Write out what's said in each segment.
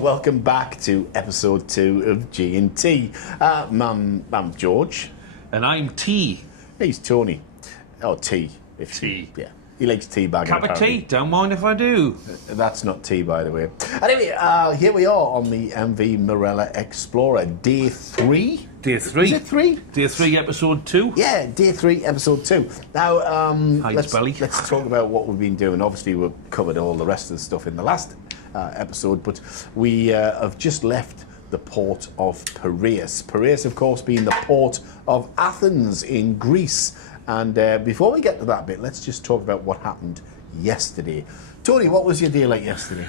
welcome back to episode 2 of G&T. I'm George. And I'm T. He's Tony. Oh, T. T. Yeah. He likes tea bagging. Cup of tea, don't mind if I do. That's not tea, by the way. Anyway, here we are on the MV Marella Explorer, day 3. Day 3. Is it 3? Day 3, episode 2. Yeah, day 3, episode 2. Now, let's talk about what we've been doing. Obviously, we've covered all the rest of the stuff in the last episode, but we have just left the port of Piraeus. Piraeus, of course, being the port of Athens in Greece. And before we get to that bit, let's just talk about what happened yesterday. Tony, what was your day like yesterday?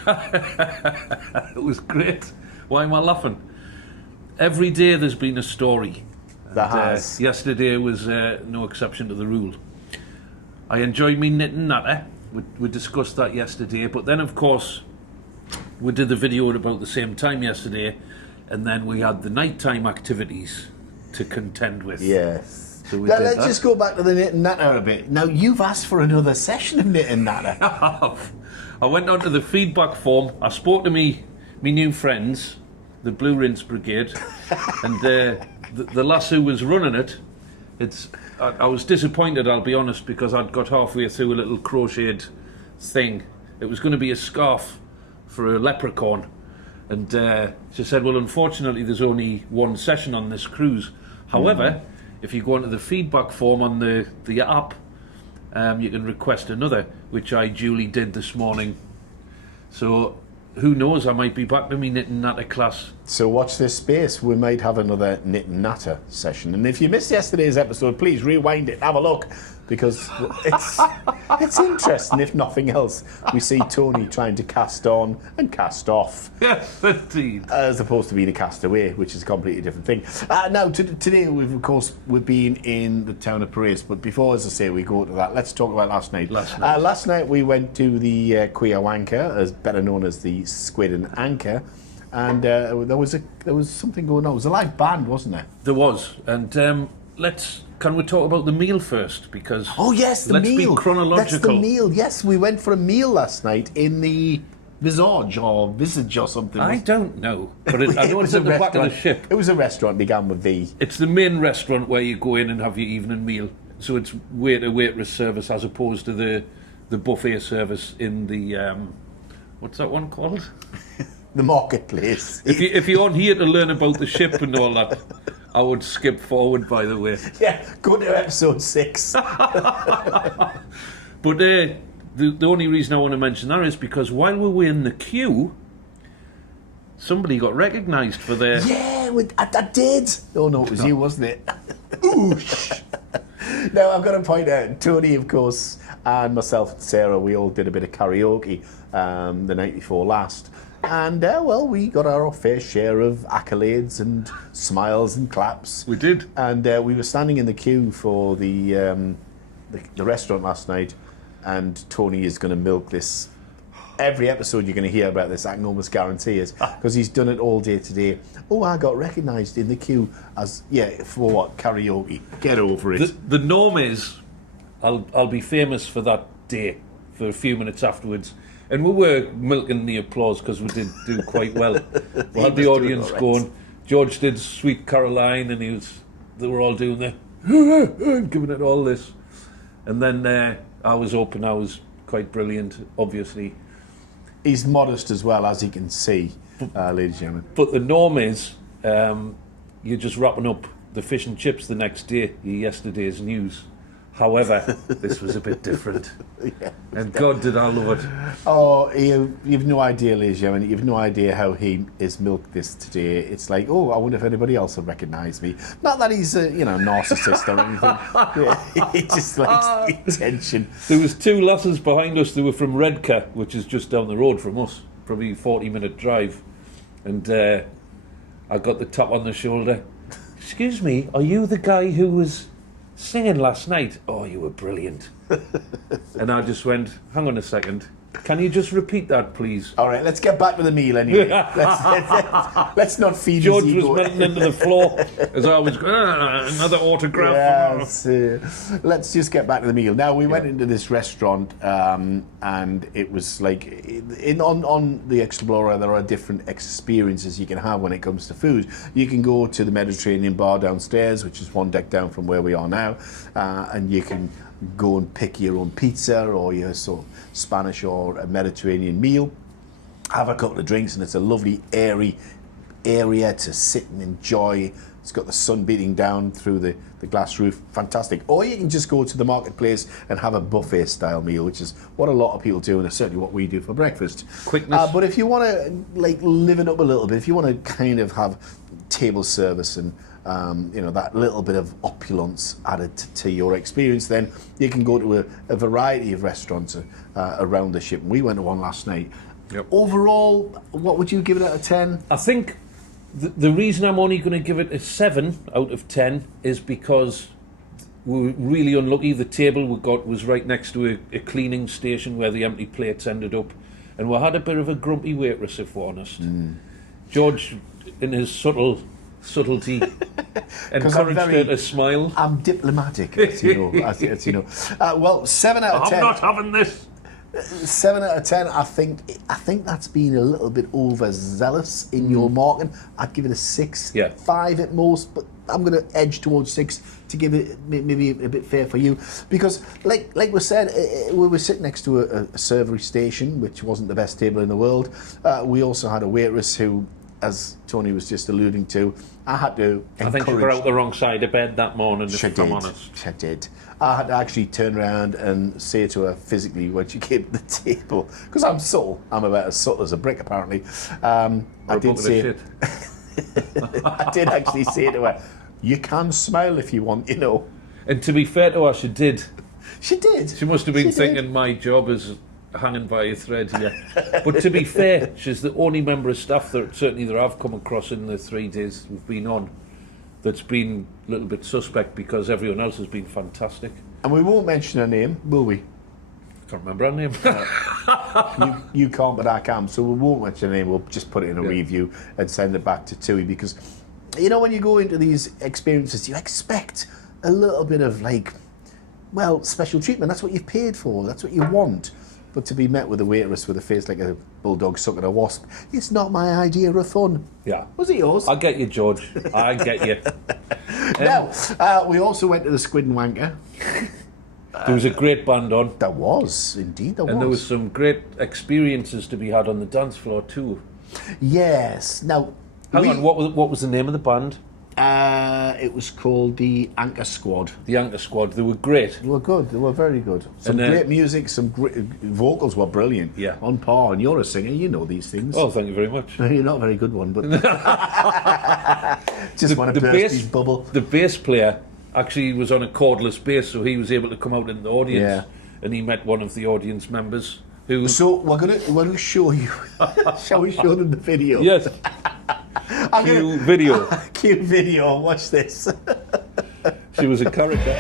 It was great. Why am I laughing? Every day there's been a story. That has. Yesterday was no exception to the rule. I enjoyed me knitting natter. We discussed that yesterday. But then, of course, we did the video at about the same time yesterday. And then we had the nighttime activities to contend with. Yes. So now, let's just go back to the knit and natter a bit. Now, you've asked for another session of knit and natter. I went onto the feedback form. I spoke to me new friends, the Blue Rinse Brigade, and the lass who was running it. I was disappointed, I'll be honest, because I'd got halfway through a little crocheted thing. It was going to be a scarf for a leprechaun, and she said, "Well, unfortunately, there's only one session on this cruise. However." If you go onto the feedback form on the app, you can request another, which I duly did this morning. So, who knows, I might be back to me knit and natter class. So watch this space, we might have another knit and natter session. And if you missed yesterday's episode, please rewind it and have a look, because it's interesting, if nothing else. We see Tony trying to cast on and cast off. Yes, indeed. As opposed to being a castaway, which is a completely different thing. Now, today, we've been in the town of Piraeus, but before, as I say, we go to that, let's talk about last night. Last night we went to the Queer Wanker, as better known as the Squid and Anchor, and there was something going on. It was a live band, wasn't there? There was, and can we talk about the meal first? Because let's be chronological. That's the meal. Yes, we went for a meal last night in the Visage or something. I don't know, but I know it's at the back of the ship. It was a restaurant, began with V. It's the main restaurant where you go in and have your evening meal. So it's waiter-waitress service as opposed to the buffet service in the what's that one called? The marketplace. If you're on here to learn about the ship and all that, I would skip forward, by the way. Yeah, go to episode 6. But the only reason I want to mention that is because while we were in the queue, somebody got recognised for their... Yeah, I did. Oh, no, it was you, wasn't it? Oosh. Now, I've got to point out, Tony, of course, and myself and Sarah, we all did a bit of karaoke the night before last. And, we got our fair share of accolades and smiles and claps. We did. And we were standing in the queue for the restaurant last night, and Tony is going to milk this. Every episode you're going to hear about this, I can almost guarantee it, because he's done it all day today. Oh, I got recognised in the queue as, for what? Karaoke. Get over it. The norm is, I'll be famous for that day, for a few minutes afterwards. And we were milking the applause because we did do quite well. We had the audience going. George did Sweet Caroline, and they were all doing their giving it all this. And then I was open. I was quite brilliant, obviously. He's modest as well, as you can see, ladies and gentlemen. But the norm is you're just wrapping up the fish and chips the next day, yesterday's news. However, this was a bit different. And God, did I love it. Oh, you've no idea, ladies and gentlemen. You've no idea how he is milked this today. It's like, I wonder if anybody else will recognise me. Not that he's a narcissist or anything. He just likes the attention. There was 2 lasses behind us. They were from Redcar, which is just down the road from us. Probably a 40-minute drive. And I got the tap on the shoulder. Excuse me, are you the guy who was singing last night? Oh, you were brilliant. And I just went, hang on a second. Can you just repeat that, please? All right, let's get back to the meal anyway. Let's not feed George his was ego. melting into the floor as I was going, another autograph. Yes, let's just get back to the meal. Now, we went into this restaurant and it was like, on the Explorer, there are different experiences you can have when it comes to food. You can go to the Mediterranean bar downstairs, which is one deck down from where we are now, and you can go and pick your own pizza or your sort of Spanish or a Mediterranean meal, have a couple of drinks, and it's a lovely airy area to sit and enjoy. It's got the sun beating down through the glass roof, fantastic. Or you can just go to the marketplace and have a buffet style meal, which is what a lot of people do, and it's certainly what we do for breakfast. Quickness. But if you want to like live it up a little bit, if you want to kind of have table service and that little bit of opulence added to your experience, then you can go to a variety of restaurants around the ship. And we went to one last night. Yep. Overall, what would you give it out of 10? I think the reason I'm only going to give it a 7 out of 10 is because we were really unlucky. The table we got was right next to a cleaning station where the empty plates ended up, and we had a bit of a grumpy waitress, if we're honest. George, in his subtlety, encouraged her to smile. I'm diplomatic, as you know. as you know. Well, 7 out of 10. I'm not having this. 7 out of 10. I think that's been a little bit overzealous in your marking. I'd give it a 6, Yeah. 5 at most, but I'm going to edge towards 6 to give it maybe a bit fair for you, because like we said, we were sitting next to a servery station, which wasn't the best table in the world. We also had a waitress who, as Tony was just alluding to, I had to encourage. I think she got out the wrong side of bed that morning, if I'm honest. She did. I had to actually turn around and say to her physically when she came to the table, because I'm subtle. I'm about as subtle as a brick, apparently. I did say, I did actually say to her, "You can smile if you want, you know." And to be fair to her, she did. She did. She must have been thinking, my job is hanging by a thread here. But to be fair, she's the only member of staff that I've come across in the 3 days we've been on that's been a little bit suspect, because everyone else has been fantastic. And we won't mention her name, will we? Can't remember her name. You can't, but I can. So we won't mention her name. We'll just put it in a review and send it back to Tui, because when you go into these experiences, you expect a little bit of special treatment. That's what you've paid for. That's what you want. But to be met with a waitress with a face like a bulldog sucking a wasp, it's not my idea of fun. Yeah. Was it yours? I get you, George. I get you. Now, we also went to the Squid and Wanker. There was a great band on. There was, indeed there was. And there was some great experiences to be had on the dance floor too. Yes. Now, hang on, what was the name of the band? It was called the Anchor Squad. The Anchor Squad. They were great. They were good. They were very good. Some great music. Some great vocals were brilliant. Yeah. On par. And you're a singer. You know these things. Oh, thank you very much. You're not a very good one, but just want to burst his bubble. The bass player actually was on a cordless bass, so he was able to come out in the audience, and he met one of the audience members who. So we're gonna show you. Shall we show them the video? Yes. Cue video. Cue video. Watch this. She was a character.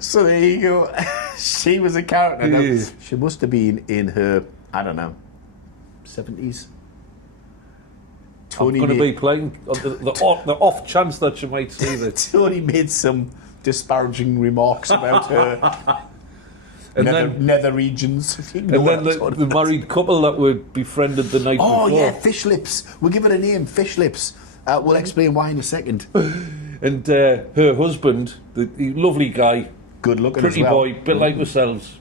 So there you go. She was a character. Now, she must have been in her, I don't know, 70s. I'm going to be playing the off chance that she might see this. Tony made some disparaging remarks about her and nether regions. And then the married couple that were befriended the night before. Oh yeah, Fish Lips. We'll give it a name, Fish Lips. We'll explain why in a second. And her husband, the lovely guy, good looking, pretty as well. boy, bit like ourselves.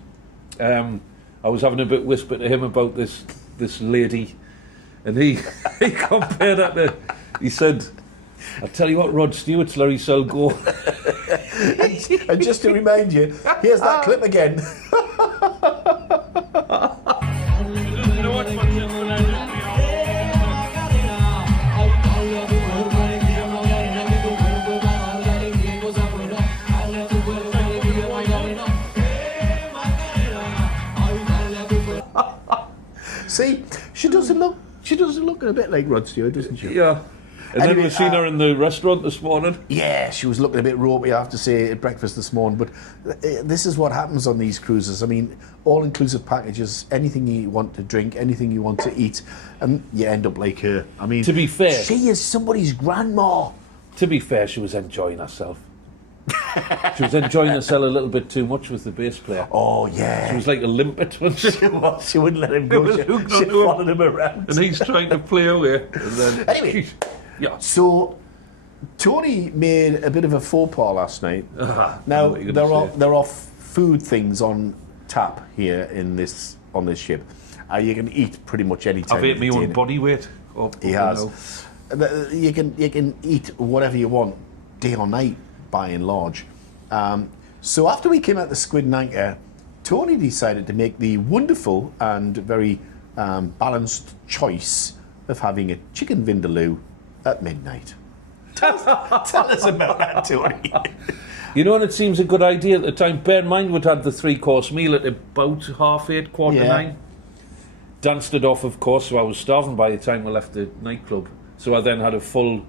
I was having a bit whisper to him about this lady, and he compared that to. He said, "I tell you what, Rod Stewart's Larry Selgo." and just to remind you, here's that clip again. See, she doesn't look a bit like Rod Stewart, doesn't she? Yeah. And Anyway, then we've seen her in the restaurant this morning. Yeah, she was looking a bit ropey, I have to say, at breakfast this morning. But this is what happens on these cruises. I mean, all-inclusive packages, anything you want to drink, anything you want to eat, and you end up like her. I mean, To be fair. she is somebody's grandma. To be fair, she was enjoying herself. She was enjoying herself a little bit too much with the bass player. Oh, yeah. She was like a limpet, wasn't she? She wouldn't let him go. She followed him around. And he's trying to play away. And then, Anyway, yeah. so Tony made a bit of a faux pas last night. Now there are food things on tap here on this ship. You can eat pretty much any time. I've ate my own body weight. He has. You can eat whatever you want, day or night, by and large. So after we came out the Squid and Anchor, Tony decided to make the wonderful and very balanced choice of having a chicken vindaloo at midnight. Tell us about that, Tony. You know, and it seems a good idea at the time. Bear in mind, we'd had the 3-course meal at about 8:30, 9:15. Danced it off, of course, so I was starving by the time we left the nightclub. So I then had a full...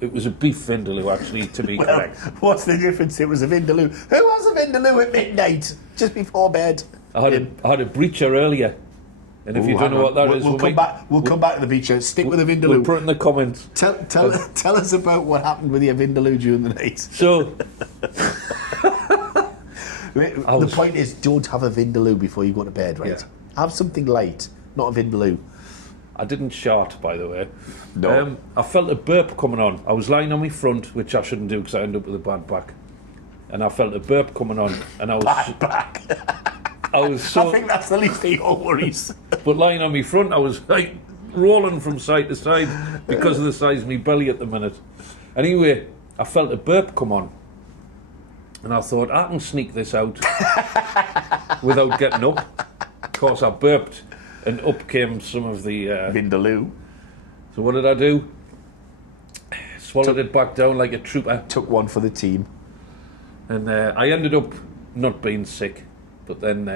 It was a beef vindaloo, actually, to be correct. What's the difference? It was a vindaloo. Who has a vindaloo at midnight, just before bed? I had a breacher earlier. And if you don't know what that is... We'll come back to the breacher. Stick with the vindaloo. We'll put it in the comments. Tell us about what happened with your vindaloo during the night. So... The point is, don't have a vindaloo before you go to bed, right? Yeah. Have something light, not a vindaloo. I didn't shart, by the way. No. I felt a burp coming on. I was lying on my front, which I shouldn't do because I end up with a bad back. And I felt a burp coming on, and I was... Bad back. I think that's the least of your worries. But lying on my front, I was like rolling from side to side because of the size of my belly at the minute. Anyway, I felt a burp come on. And I thought, I can sneak this out without getting up. Of course, I burped, and up came some of the... vindaloo. So what did I do? Swallowed it back down like a trooper. Took one for the team. And I ended up not being sick. But then,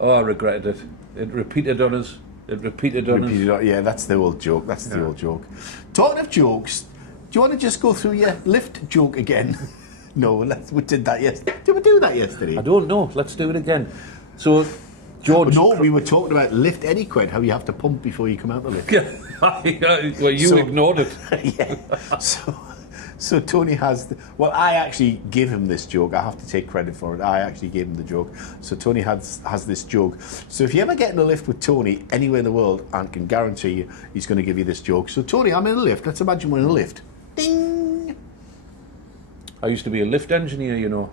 I regretted it. It repeated on us. Yeah, that's the old joke. The old joke. Talking of jokes, do you want to just go through your lift joke again? No, we did that yesterday. Did we do that yesterday? I don't know. Let's do it again. So, George... No, we were talking about lift etiquette, how you have to pump before you come out the lift. Well, you ignored it. Yeah. So Tony has... Well, I actually gave him this joke. I have to take credit for it. I actually gave him the joke. So Tony has this joke. So if you ever get in a lift with Tony anywhere in the world, I can guarantee you he's going to give you this joke. So Tony, I'm in a lift. Let's imagine we're in a lift. Ding! I used to be a lift engineer, you know.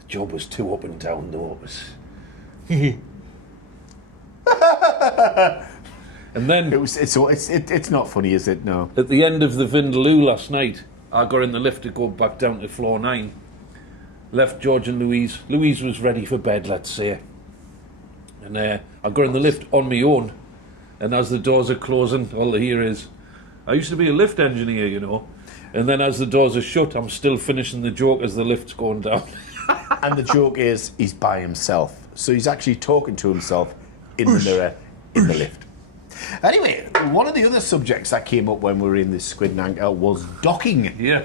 The job was too up and down, though. It was... And then... It's not funny, is it? No. At the end of the Vindaloo last night, I got in the lift to go back down to floor 9. Left George and Louise. Louise was ready for bed, let's say. And I got in the lift on my own. And as the doors are closing, all I hear is, I used to be a lift engineer, you know. And then as the doors are shut, I'm still finishing the joke as the lift's going down. And the joke is, he's by himself. So he's actually talking to himself in the mirror in the lift. Anyway, one of the other subjects that came up when we were in this Squid and Anchor was docking. Yeah.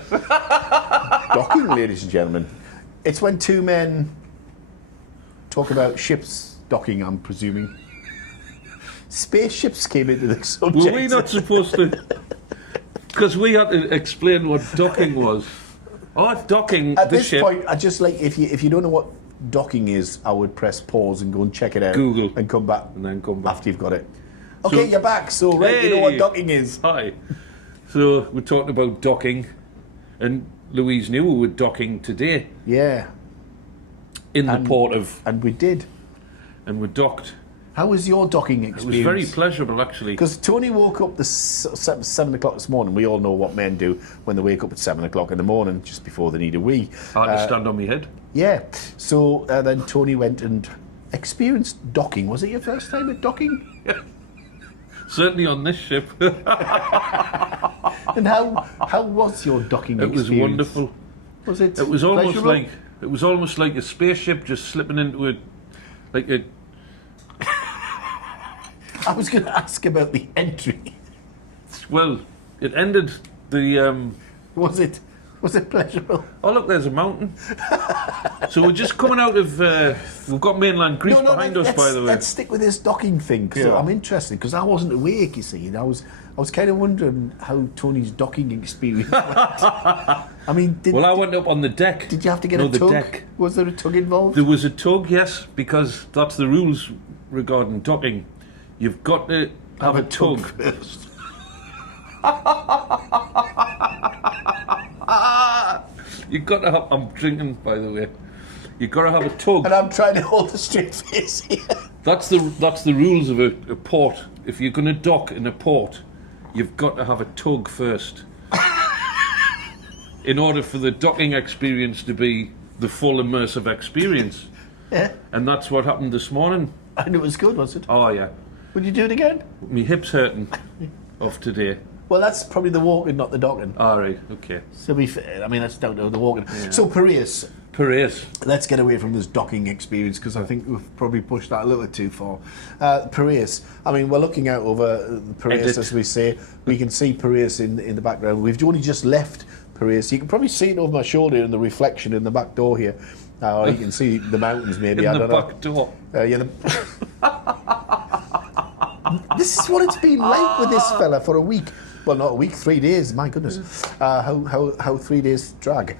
Docking, ladies and gentlemen. It's when two men talk about ships docking, I'm presuming. Spaceships came into the subject. Were we not supposed to... Because we had to explain what docking was. Oh, docking At the this ship. point, I just like, if you don't know what docking is, I would press pause and go and check it out. Google. And come back. And then come back. After you've got it. Okay, you're back. So, right, hey, you know what docking is. Hi. So, we're talking about docking. And Louise knew we were docking today. Yeah. In the port of... And we did. And we docked. How was your docking experience? It was very pleasurable, actually. Because Tony woke up 7 o'clock this morning. We all know what men do when they wake up at 7 o'clock in the morning, just before they need a wee. I had to stand on my head. Yeah. So then Tony went and experienced docking. Was it your first time at docking? Yeah. Certainly on this ship. And how was your docking experience? It was wonderful. Was it? It was almost like a spaceship just slipping into like a I was going to ask about the entry. Well, it ended the... Was it pleasurable? Oh, look, there's a mountain. So we're just coming out of... we've got mainland Greece behind us, by the way. Let's stick with this docking thing, because I'm interested, because I wasn't awake, you see, and I was kind of wondering how Tony's docking experience went. I mean, I went up on the deck. Did you have to get a tug? Deck. Was there a tug involved? There was a tug, yes, because that's the rules regarding docking. You've got to have a tug first. You've got to have... I'm drinking, by the way. You've got to have a tug. And I'm trying to hold a straight face here. That's the rules of a port. If you're going to dock in a port, you've got to have a tug first. In order for the docking experience to be the full immersive experience. Yeah. And that's what happened this morning. And it was good, was it? Oh, yeah. Would you do it again? My hip's hurting of today. Well, that's probably the walking, not the docking. All right, okay. So be fair, I mean, that's down to the walking. Yeah. So Piraeus. Let's get away from this docking experience, because I think we've probably pushed that a little too far. Piraeus. I mean, we're looking out over Piraeus, as we say. We can see Piraeus in the background. We've only just left Piraeus. You can probably see it over my shoulder in the reflection in the back door here. Or you can see the mountains, maybe. In I don't know. Back door. Yeah. This is what it's been like with this fella for a week. Well, not a week, 3 days. My goodness, how 3 days drag.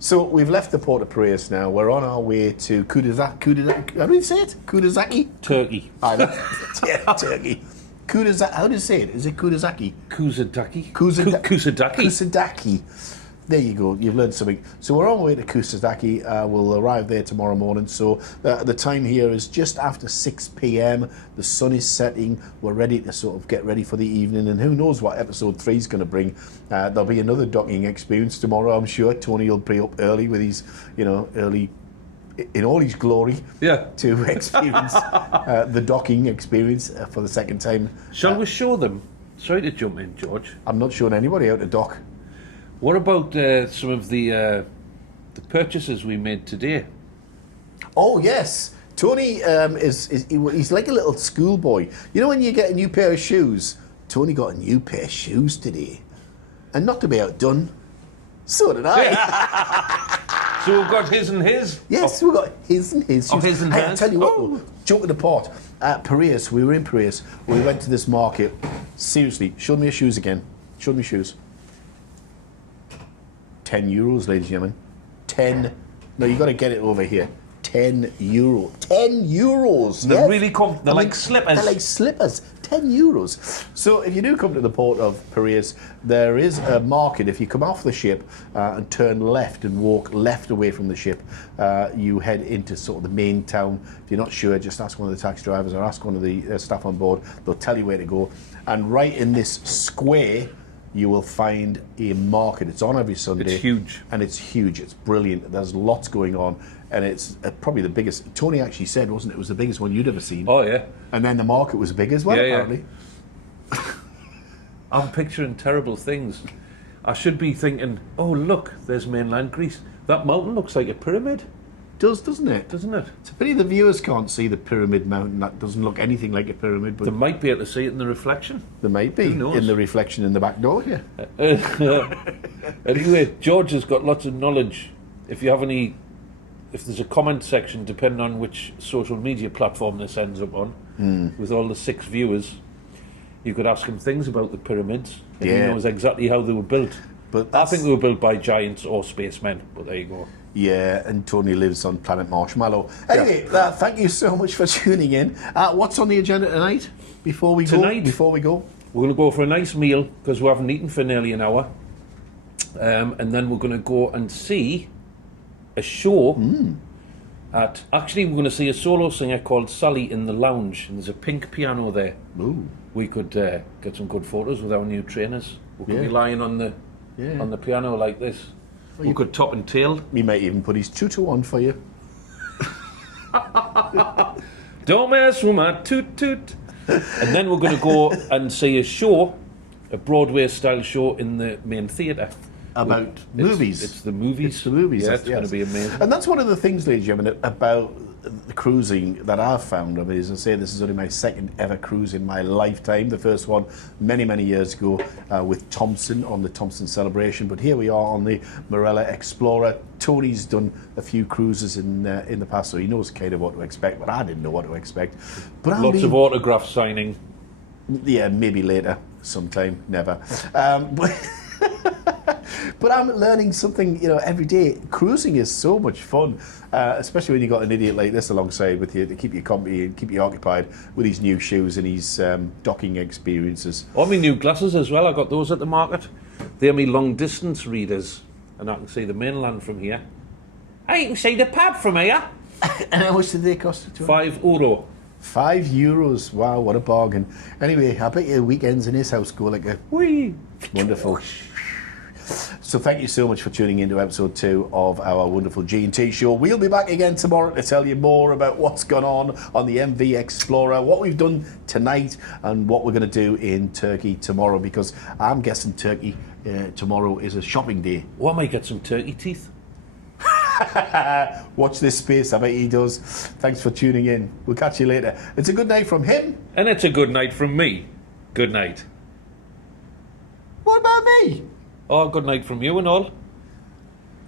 So we've left the port of Piraeus now. We're on our way to Kudizaki. How do you say it? Kudizaki? Turkey. Yeah, Turkey. Kudizaki. How do you say it? Is it Kudizaki? Kusadaki. Kusadaki. There you go, you've learned something. So we're on our way to Kusadaki. We'll arrive there tomorrow morning. So the time here is just after 6 p.m. The sun is setting. We're ready to sort of get ready for the evening. And who knows what episode 3 is going to bring. There'll be another docking experience tomorrow, I'm sure. Tony will be up early with his, early in all his glory, to experience the docking experience for the second time. Shall we show them? Sorry to jump in, George. I'm not showing anybody how to dock. What about some of the purchases we made today? Oh yes, Tony he's like a little schoolboy. You know when you get a new pair of shoes? Tony got a new pair of shoes today, and not to be outdone, so did I. So we've got his and his? Yes, we've got his and his. Oh, his and his. his. I tell you what, joking apart, at Piraeus, we were in Piraeus, we went to this market. Seriously, show me your shoes again. Show me shoes. €10, ladies and gentlemen. 10. No, you got to get it over here. €10. €10. They're yes. really they're like slippers. They're like slippers. €10. So if you do come to the port of Piraeus, there is a market. If you come off the ship and turn left and walk left away from the ship, you head into sort of the main town. If you're not sure, just ask one of the taxi drivers or ask one of the staff on board. They'll tell you where to go. And right in this square, you will find a market. It's on every Sunday. It's huge. And it's huge. It's brilliant. There's lots going on. And it's probably the biggest. Tony actually said, wasn't it? It was the biggest one you'd ever seen. Oh, yeah. And then the market was big as well, apparently. Yeah. I'm picturing terrible things. I should be thinking, oh, look, there's mainland Greece. That mountain looks like a pyramid. Doesn't it? Doesn't it? It's a pity the viewers can't see the pyramid mountain. That doesn't look anything like a pyramid. But they might be able to see it in the reflection. There might be in the reflection in the back door here. Anyway, George has got lots of knowledge. If you have any, if there's a comment section, depending on which social media platform this ends up on, with all the 6 viewers, you could ask him things about the pyramids. And he knows exactly how they were built. But I think they were built by giants or spacemen. But there you go. Yeah, and Tony lives on planet Marshmallow. Anyway, thank you so much for tuning in. What's on the agenda tonight? Before we go, we're going to go for a nice meal because we haven't eaten for nearly an hour, and then we're going to go and see a show. Actually, we're going to see a solo singer called Sally in the lounge, and there's a pink piano there. Ooh. We could get some good photos with our new trainers. We could be lying on the piano like this. We could top and tail. We might even put his tutu on for you. Don't mess with my toot toot. And then we're going to go and see a show, a Broadway style show in the main theatre. About movies. It's the movies. It's the movies. Yeah, it's going to be amazing. And that's one of the things, ladies and gentlemen, about the cruising that I've found, I mean, as I say, this is only my second ever cruise in my lifetime. The first one many years ago with Thompson on the Thompson Celebration, but here we are on the Marella Explorer. Tony's done a few cruises in the past, so he knows kind of what to expect, but I didn't know what to expect. But Lots of autograph signing. Yeah, maybe later, sometime, never. But I'm learning something, every day. Cruising is so much fun, especially when you've got an idiot like this alongside with you to keep you company and keep you occupied with his new shoes and his docking experiences. Oh, my new glasses as well. I got those at the market. They're my long distance readers, and I can see the mainland from here. I can see the pub from here. And how much did they cost? €5. €5. Wow, what a bargain. Anyway, I bet your weekends in his house go like a whee. Wonderful. So thank you so much for tuning into episode 2 of our wonderful G&T show. We'll be back again tomorrow to tell you more about what's gone on the MV Explorer, what we've done tonight and what we're going to do in Turkey tomorrow, because I'm guessing Turkey tomorrow is a shopping day. Oh, I might get some turkey teeth. Watch this space, I bet he does. Thanks for tuning in. We'll catch you later. It's a good night from him. And it's a good night from me. Good night. What about me? Oh, good night from you and all.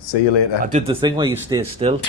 See you later. I did the thing where you stay still.